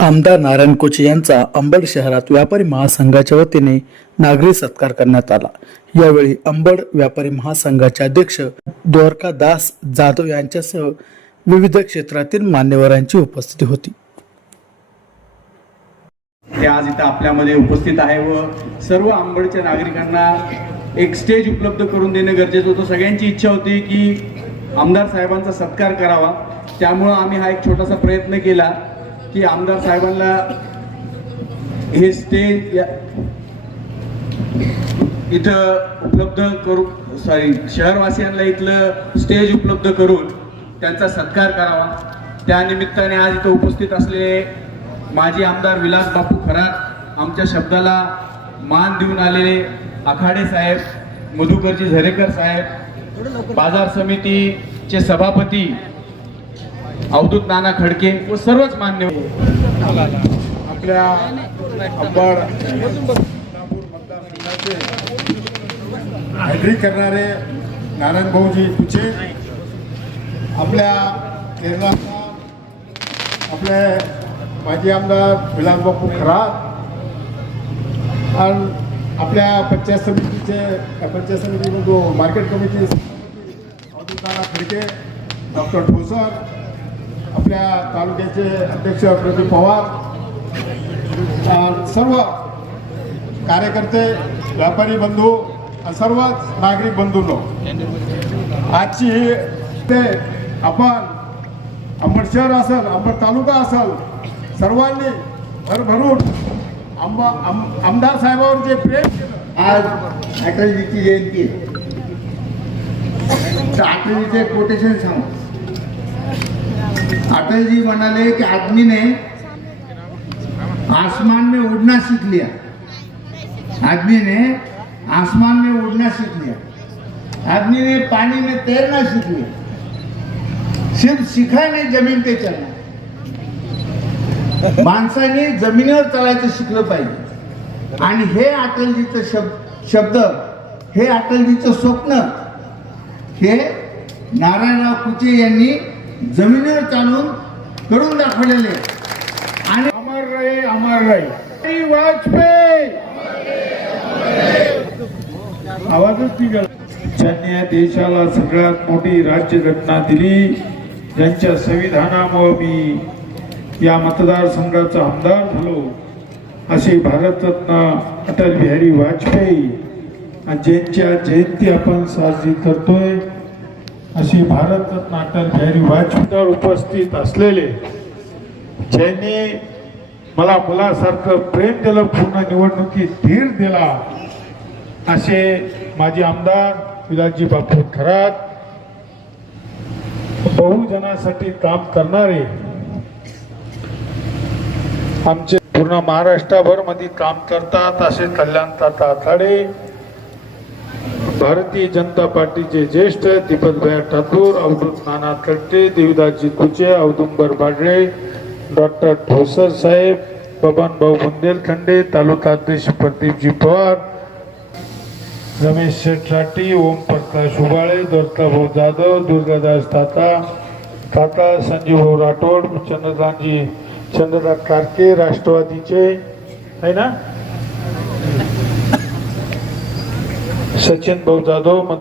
आमदार नारायण कोचे यांचा अंबड शहरात व्यापारी महासंघाच्या वतीने नागरी सत्कार करण्यात आला. यावेळी अंबड व्यापारी महासंघाचे अध्यक्ष द्वारका दास जाधव यांच्यासह विविध क्षेत्रातील मान्यवरांची उपस्थिती होती. ते आज इथं आपल्यामध्ये उपस्थित आहे व सर्व आंबडच्या नागरिकांना एक स्टेज उपलब्ध करून देणं गरजेचं होतं. सगळ्यांची इच्छा होती की आमदार साहेबांचा सत्कार करावा. त्यामुळं आम्ही हा एक छोटासा प्रयत्न केला. की आमदार साहेबांना हे स्टेज या इथं उपलब्ध करू सॉरी शहरवासियांना इथलं स्टेज उपलब्ध करून त्यांचा सत्कार करावा. त्यानिमित्ताने आज इथं उपस्थित असलेले माजी आमदार विलास बापू खरात आमच्या शब्दाला मान देऊन आलेले आखाडे साहेब मधुकरजी झरेकर साहेब बाजार समितीचे सभापती अवधूत नाना खडके व सर्वच मान्य आपल्या अंबड नागपूर करणारे नारायण भाऊजी तुचे आपल्या केरळाचा आपले माजी आमदार विलासबापू खरात. आणि आपल्या पंचायत समितीचे panchayat समितीमधून market committee Avdhut Nana Khadke doctor Thosar आपल्या तालुक्याचे अध्यक्ष प्रदीप पवार सर्व कार्यकर्ते व्यापारी बंधू सर्वच नागरिक बंधूंनो आजची ही ते आपण अंबड शहर असेल अंबड तालुका असेल सर्वांनी भरभरून आंबा आमदार अम, साहेबांवर जे प्रेम केलं आज अटलजीची जयंती आहे. तर अटलजीचे कोटेशन सांगू. अटल म्हणाले की आदमी ने आसमान में उड़ना सीख लिया. आदमी ने आसमान में उड़ना सीख लिया. आदमी ने पानी में तैरना सीख लिया. सिर्फ सीखा नहीं जमीन पे चलना. माणसाने जमिनीवर चालायचं शिकलं पाहिजे. आणि हे अटलजीचं शब्द शब्द हे अटलजीचं स्वप्न हे नारायणराव कुचे यांनी जमिनीवर चालून करून दाखवलेले. आणि अमर रहे अमर रहे. श्री वाजपेयी! आवाजच निघाला. ज्यांनी या देशाला सगळ्यात मोठी राज्यघटना दिली ज्यांच्या संविधानामुळे मी या मतदारसंघाचा आमदार झालो. असे भारतरत्न अटल बिहारी वाजपेयी. आणि ज्यांच्या जयंती आपण साजरी करतोय असे भारतरत्न अटल बिहारी वाजपेयीवर उपस्थित असलेले ज्यांनी मला मुलासारखं प्रेम दिलं पूर्ण निवडणुकीत धीर दिला असे माझे आमदार विलासजी बापू खरात बहुजनासाठी काम करणारे आमचे पूर्ण महाराष्ट्राभरमध्ये काम करतात असे कल्याण ताता आखाडे भारतीय जनता पार्टीचे ज्येष्ठ दीपकभाई ठाकूर अवधूत नाना खट्टे देवीदासजी तुचे औदुंबर बाडळे डॉक्टर ठोसर साहेब बबन भाऊ बुंदेलखंडे तालुकाध्यक्ष प्रदीपजी पवार रमेश शेठ राठी ओम प्रकाश उबाळे दत्ताभाऊ जाधव दुर्गादास ताता ताता संजीवभाऊ राठोड चंद्रकांतजी चंद्रकांत कारके राष्ट्रवादीचे आहे ना? सचिन भाऊ जाधव